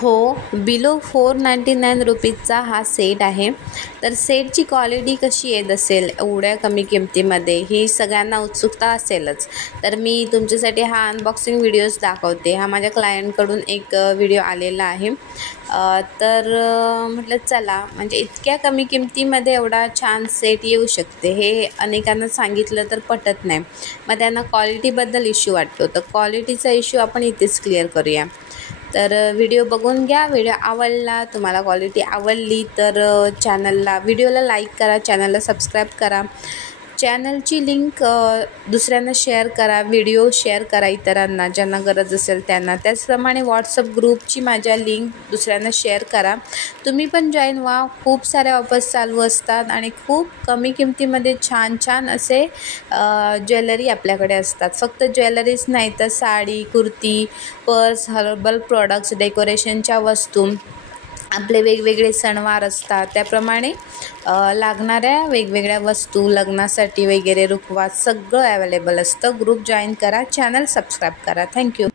हो, बिलो 499 रुपीजचा हा सेट आहे. तर सेटची क्वालिटी कशी येत असेल एवढ्या कमी किमतीमध्ये, ही सगळ्यांना उत्सुकता असेलच. तर मी तुमच्यासाठी हा अनबॉक्सिंग व्हिडिओज दाखवते. हा माझ्या क्लायंटकडून एक व्हिडिओ आलेला आहे. म्हटलं चला, म्हणजे इतक्या कमी किमतीमध्ये एवढा छान सेट येऊ शकते हे अनेकांना सांगितलं तर पटत नाही. मग त्यांना क्वालिटीबद्दल इश्यू वाटतो. तर क्वालिटीचा इश्यू आपण इथेच क्लिअर करूया. तर व्हिडिओ बघून घ्या. व्हिडिओ आवडला, तुम्हाला क्वालिटी आवडली तर व्हिडिओला लाईक करा, चॅनलला सबस्क्राईब करा. चॅनलची लिंक दुसऱ्यांना शेअर करा, व्हिडिओ शेअर करा इतरांना ज्यांना गरज असेल त्यांना. त्याचप्रमाणे व्हॉट्सअप ग्रुपची माझ्या लिंक दुसऱ्यांना शेअर करा. तुम्ही पण जॉईन व्हा. खूप साऱ्या ऑफर्स चालू असतात आणि खूप कमी किमतीमध्ये छान छान असे ज्वेलरी आपल्याकडे असतात. फक्त ज्वेलरीज नाही तर sari, kurti, purse, herbal products, डेकोरेशनच्या वस्तू, आपले वेगवेगळे सणवार असतात त्याप्रमाणे लागणाऱ्या वेगवेगळ्या वस्तू, लग्नासाठी वगैरे, रुखवात सगळं अवेलेबल असतं. ग्रुप जॉईन करा, चॅनल सबस्क्राईब करा. थँक्यू.